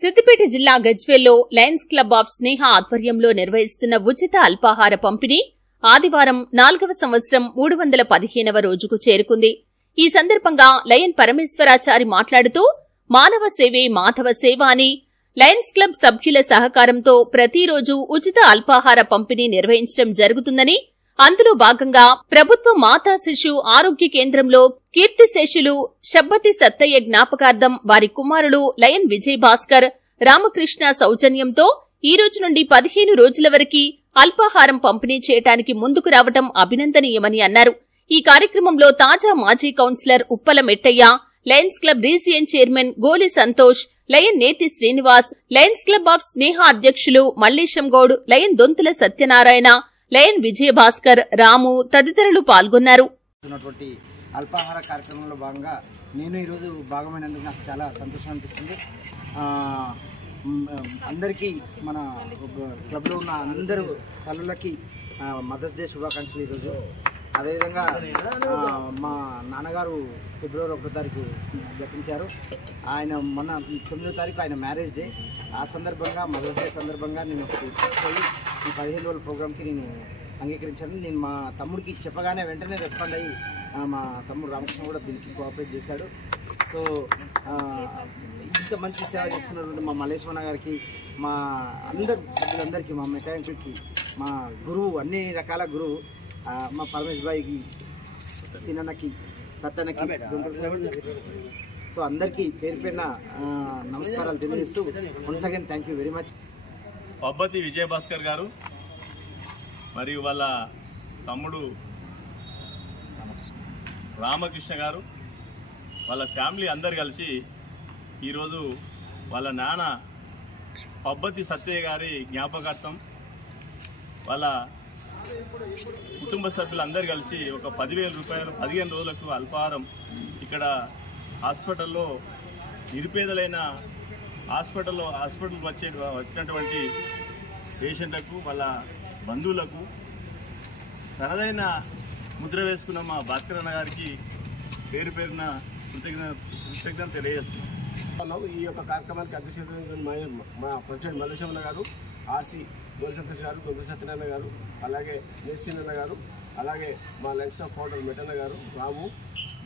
సిద్దిపేట జిల్లా గజ్వేల్లో Lions club of స్నేహ ఆధ్వర్యంలో నిర్వహిస్తున్న ఉచిత అల్పాహార పంపిణీ ఆదివారం 4వ సంవత్సరం 315వ రోజుకు చేరుకుంది. ఈ సందర్భంగా లయన్ పరమేశ్వరాచారి మాట్లాడుతూ మానవ సేవే మాధవ సేవ అని లయన్స్ క్లబ్ సభ్యుల సహకారంతో ప్రతిరోజు ఉచిత అల్పాహార పంపిణీ నిర్వహించడం జరుగుతుందని, అందులో భాగంగా ప్రభుత్వ మాతా శిశు ఆరోగ్య కేంద్రంలో కీర్తిశేషులు షబ్బతి సత్తయ్య జ్ఞాపకార్థం వారి కుమారులు లయన్ విజయ్ భాస్కర్ రామకృష్ణ సౌజన్యంతో ఈ రోజు నుండి 15 రోజుల వరకు అల్పాహారం పంపిణీ చేయడానికి ముందుకు రావడం అభినందనీయమని అన్నారు. ఈ కార్యక్రమంలో తాజా మాజీ councillor Uppala Mettaiah, lions club region chairman Goli Santosh, lion Neti Srinivas, lions club of Sneha అధ్యక్షులు మల్లేశం గౌడ్, లయన్ దొంతుల సత్యనారాయణ, లయన్ విజయ భాస్కర్, రాము తదితరులు పాల్గొన్నారు. అల్పాహార కార్యక్రమంలో భాగంగా నేను ఈరోజు భాగమైనందుకు నాకు చాలా సంతోషం అనిపిస్తుంది. అందరికీ మన క్లబ్లో ఉన్న అందరూ తల్లులకి మదర్స్ డే శుభాకాంక్షలు ఈరోజు. అదేవిధంగా మా నాన్నగారు ఫిబ్రవరి 1వ తారీఖు గతించారు. ఆయన మొన్న 9వ తారీఖు ఆయన మ్యారేజ్ డే. ఆ సందర్భంగా మదర్స్ డే సందర్భంగా నేను పోయి ఈ 15 రోజుల ప్రోగ్రామ్కి నేను అంగీకరించాను. నేను మా తమ్ముడికి చెప్పగానే వెంటనే రెస్పాండ్ అయ్యి మా తమ్ముడు రామకృష్ణ కూడా దీనికి కోఆపరేట్ చేశాడు. సో ఇంత మంచి సేవ చేస్తున్నటువంటి మా మల్లేశ్వర గారికి, మా సభ్యులందరికీ, మా మెకానిక్కి, మా గురువు, అన్ని రకాల గురువు మా పరమేష్ భాయ్కి, సినన్నకి, సత్తన్నకి, సో అందరికీ పేరు పేరున నమస్కారాలు తెలియజేస్తూ once again thank you very much. Pabbathi Vijay Bhaskar garu మరియు వాళ్ళ తమ్ముడు రామకృష్ణ గారు, వాళ్ళ ఫ్యామిలీ అందరు కలిసి ఈరోజు వాళ్ళ నాన్న పబ్బతి సత్తయ్య గారి జ్ఞాపకార్థం వాళ్ళ కుటుంబ సభ్యులందరూ కలిసి ఒక 10,000 రూపాయలు 15 రోజులకు అల్పాహారం ఇక్కడ హాస్పిటల్లో నిరుపేదలైన హాస్పిటల్కి వచ్చినటువంటి పేషెంట్లకు, వాళ్ళ బంధువులకు తనదైన ముద్ర వేసుకున్న మా భాస్కర్ అన్న గారికి పేరు పేరున కృతజ్ఞత తెలియజేస్తున్నాం. ఈ యొక్క కార్యక్రమానికి అధ్యక్షత మా ప్రెసిడెంట్ మల్లేశం గారు, ఆర్సీ గోలి సంతోష్ గారు, గొప్ప సత్యనారాయణ గారు, అలాగే నేర్సినన్న గారు, అలాగే మా లయన్స్ క్లబ్ ఫౌండర్ మెట్టన్న గారు, రాము.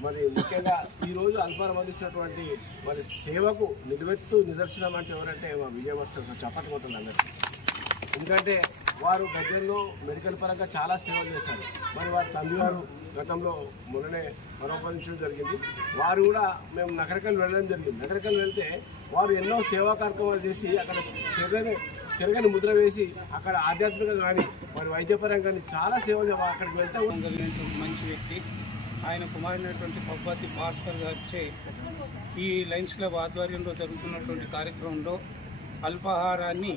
మరి ముఖ్యంగా ఈరోజు అల్పాహారం అందిస్తున్నటువంటి మరి సేవకు నిలువెత్తు నిదర్శనం అంటే ఎవరంటే మా విజయభాస్కర్ సార్. చప్పట్లు కొట్టాలి అందరికీ. ఎందుకంటే వారు గజ్వేల్లో మెడికల్ పరంగా చాలా సేవలు చేశారు. మరి వారి తండ్రి గారు గతంలో మొన్ననే పరోపరించడం జరిగింది. వారు కూడా మేము నగరకల్ వెళ్ళడం జరిగింది. నగరకల్ వెళ్తే వారు ఎన్నో సేవా కార్యక్రమాలు చేసి అక్కడ చెరగని ముద్ర వేసి అక్కడ ఆధ్యాత్మికంగా కానీ మరి వైద్యపరంగా కానీ చాలా సేవలు అక్కడికి వెళ్తే కలిగినటువంటి మంచి వ్యక్తి. ఆయన కుమారుడైనటువంటి పబ్బతి భాస్కర్ గారిచే ఈ లయన్స్ క్లబ్ ఆధ్వర్యంలో జరుగుతున్నటువంటి కార్యక్రమంలో అల్పాహారాన్ని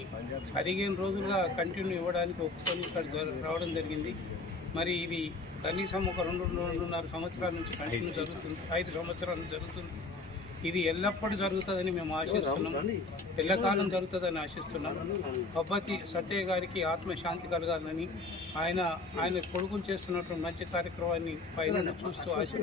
15 రోజులుగా కంటిన్యూ ఇవ్వడానికి ఒప్పుకొని ఇక్కడ రావడం జరిగింది. మరి ఇది కనీసం ఒక 2-2.5 సంవత్సరాల నుంచి కంటిన్యూ జరుగుతుంది, 5 సంవత్సరాలు జరుగుతుంది. ఇది ఎల్లప్పుడూ జరుగుతుందని మేము ఆశిస్తున్నాం, ఎల్లకాలం జరుగుతుందని ఆశిస్తున్నాం. పబ్బతి సత్తయ్య గారికి ఆత్మశాంతి కలగాలని ఆయన కొడుకుని చేస్తున్నటువంటి మంచి కార్యక్రమాన్ని పైన చూస్తూ